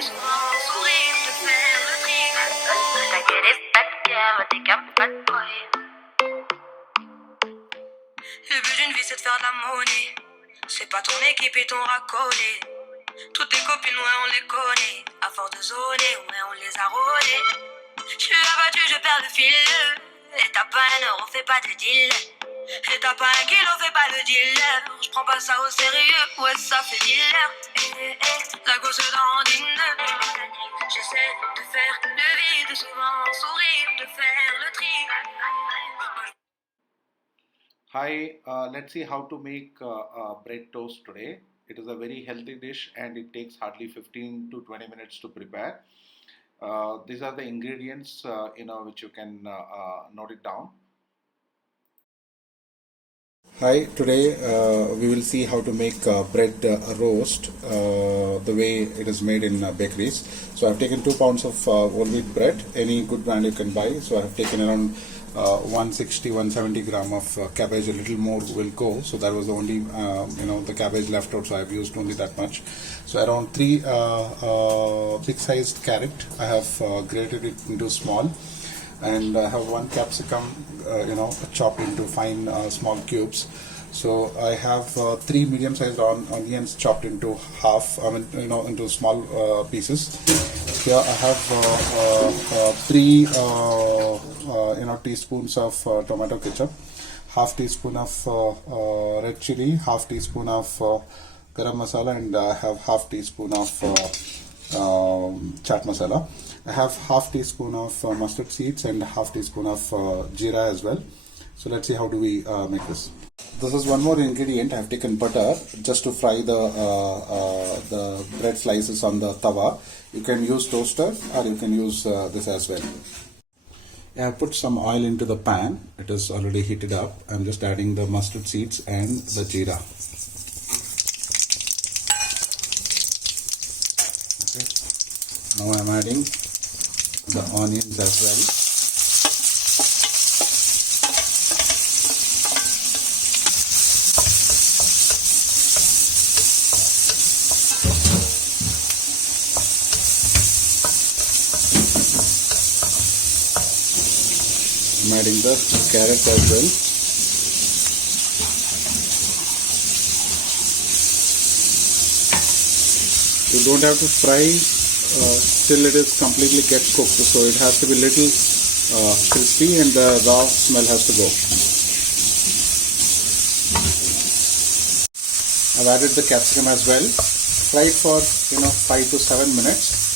souvent sourire, de faire le tri. T'inquiète, t'es pas de bruit. Le but d'une vie c'est de faire de la monnaie. C'est pas ton équipe et ton racolé. Toutes tes copines, ouais, on les connaît. À force de zoner, ouais, on les a rôlées. Je suis abattu, je perds le fil. Et t'as pas un euro, fais pas de deal. Et t'as pas un kilo, fais pas le dealer. Je prends pas ça au sérieux, ouais, ça fait dealer. La gosse dans dîner. J'essaie de faire le vide, souvent sourire, de faire le tri. Hi, let's see how to make bread toast today. It is a very healthy dish and it takes hardly 15 to 20 minutes to prepare. These are the ingredients which you can note it down. Hi, today we will see how to make bread roast the way it is made in bakeries. So I have taken 2 pounds of whole wheat bread, any good brand you can buy. So I have taken around 160-170 gram of cabbage, a little more will go. So that was the only the cabbage left out, so I have used only that much. So around 3 big sized carrot, I have grated it into small. And I have 1 capsicum, chopped into fine small cubes. So I have 3 medium-sized onions chopped into half, into small pieces. Here I have 3, teaspoons of tomato ketchup, half teaspoon of red chili, half teaspoon of garam masala, and I have half teaspoon of chaat masala. I have half teaspoon of mustard seeds and half teaspoon of jeera as well. So let's see how do we make this. This is one more ingredient. I have taken butter just to fry the bread slices on the tawa. You can use toaster or you can use this as well. I have put some oil into the pan. It is already heated up. I'm just adding the mustard seeds and the jeera. Okay. Now I'm adding the onions as well. I'm adding the carrot as well. You don't have to fry till it is completely get cooked, so it has to be little crispy and the raw smell has to go. I've added the capsicum as well. Fry it for 5 to 7 minutes.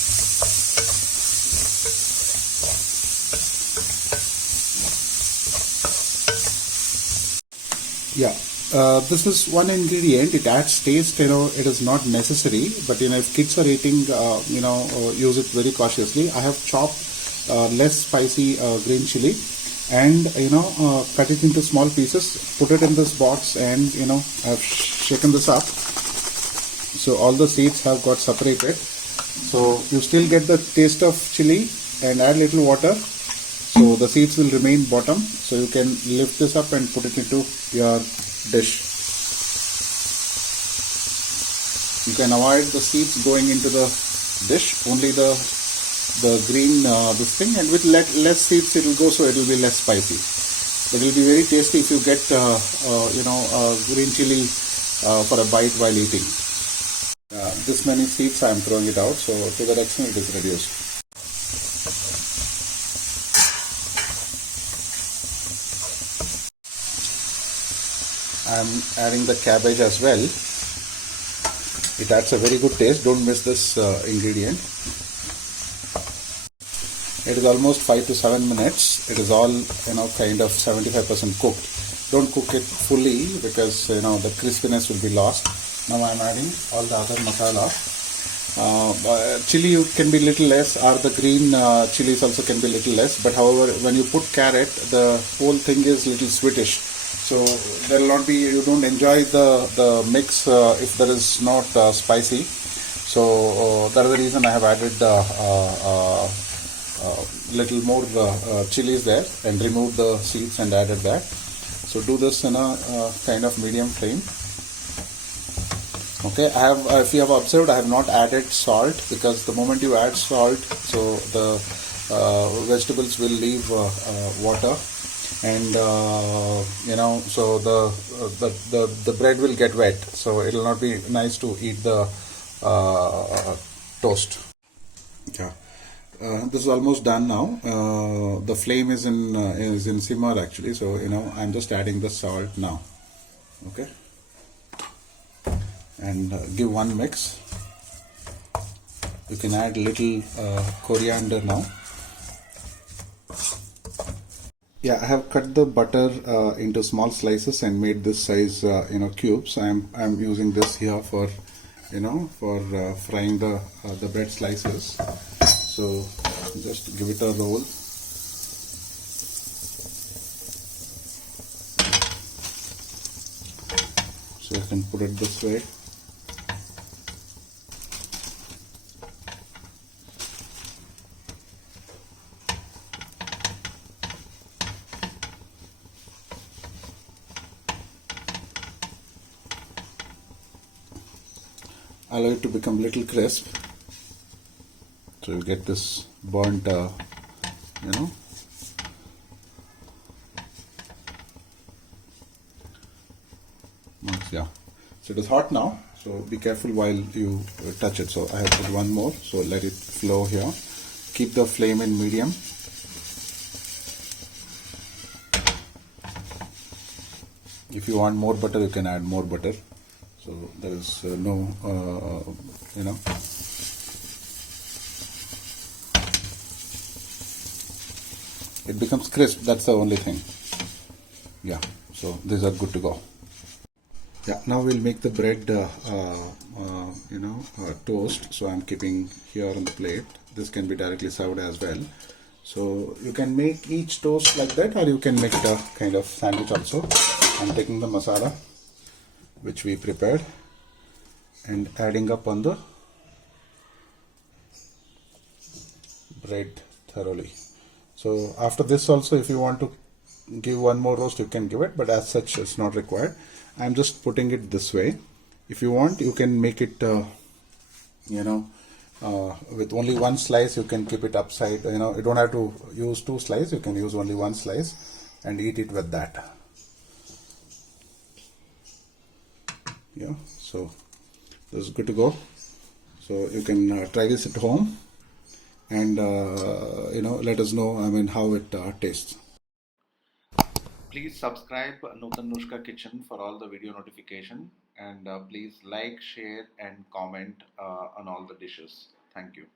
Yeah, this is one ingredient. It adds taste. It is not necessary, but if kids are eating, use it very cautiously. I have chopped less spicy green chili, and cut it into small pieces. Put it in this box, and I've shaken this up. So all the seeds have got separated. So you still get the taste of chili, and add little water. So the seeds will remain bottom, so you can lift this up and put it into your dish. You can avoid the seeds going into the dish, only the green this thing, and with less seeds it will go, so it will be less spicy. But it will be very tasty if you get green chili for a bite while eating. This many seeds I am throwing it out, so to that extent it is reduced. I'm adding the cabbage as well. It adds a very good taste. Don't miss this ingredient. It is almost 5 to 7 minutes. It is all kind of 75% cooked. Don't cook it fully because the crispiness will be lost. Now I'm adding all the other masala. Chili can be little less, or the green chilies also can be little less. But however, when you put carrot, the whole thing is little sweetish. So there will not be, you don't enjoy the mix if there is not spicy. So that is the reason I have added little more chilies there and removed the seeds and added that. So do this in a kind of medium flame. Okay, I have, if you have observed, I have not added salt, because the moment you add salt, so the vegetables will leave water, and so the bread will get wet, so it will not be nice to eat the toast. Yeah. This is almost done now. The flame is in simmer actually, so I'm just adding the salt now. Okay, and give one mix. You can add little coriander now. Yeah, I have cut the butter into small slices and made this size cubes. I'm using this here for for frying the bread slices. So just give it a roll. So you can put it this way. Allow it to become little crisp, so you get this burnt marks. Yeah, so it is hot now, so be careful while you touch it. So I have put one more, so let it flow here. Keep the flame in medium. If you want more butter, you can add more butter. So there is no, it becomes crisp. That's the only thing. Yeah, so these are good to go. Yeah, now we'll make the bread, toast. So I'm keeping here on the plate. This can be directly served as well. So you can make each toast like that, or you can make it a kind of sandwich also. I'm taking the masala which we prepared and adding up on the bread thoroughly. So after this also, if you want to give one more roast, you can give it, but as such it's not required. I'm just putting it this way. If you want, you can make it with only one slice. You can keep it upside, you don't have to use two slices. You can use only one slice and eat it with that. Yeah, so this is good to go. So you can try this at home and let us know how it tastes. Please subscribe Nutan Nushka Kitchen for all the video notification, and please like, share and comment on all the dishes. Thank you.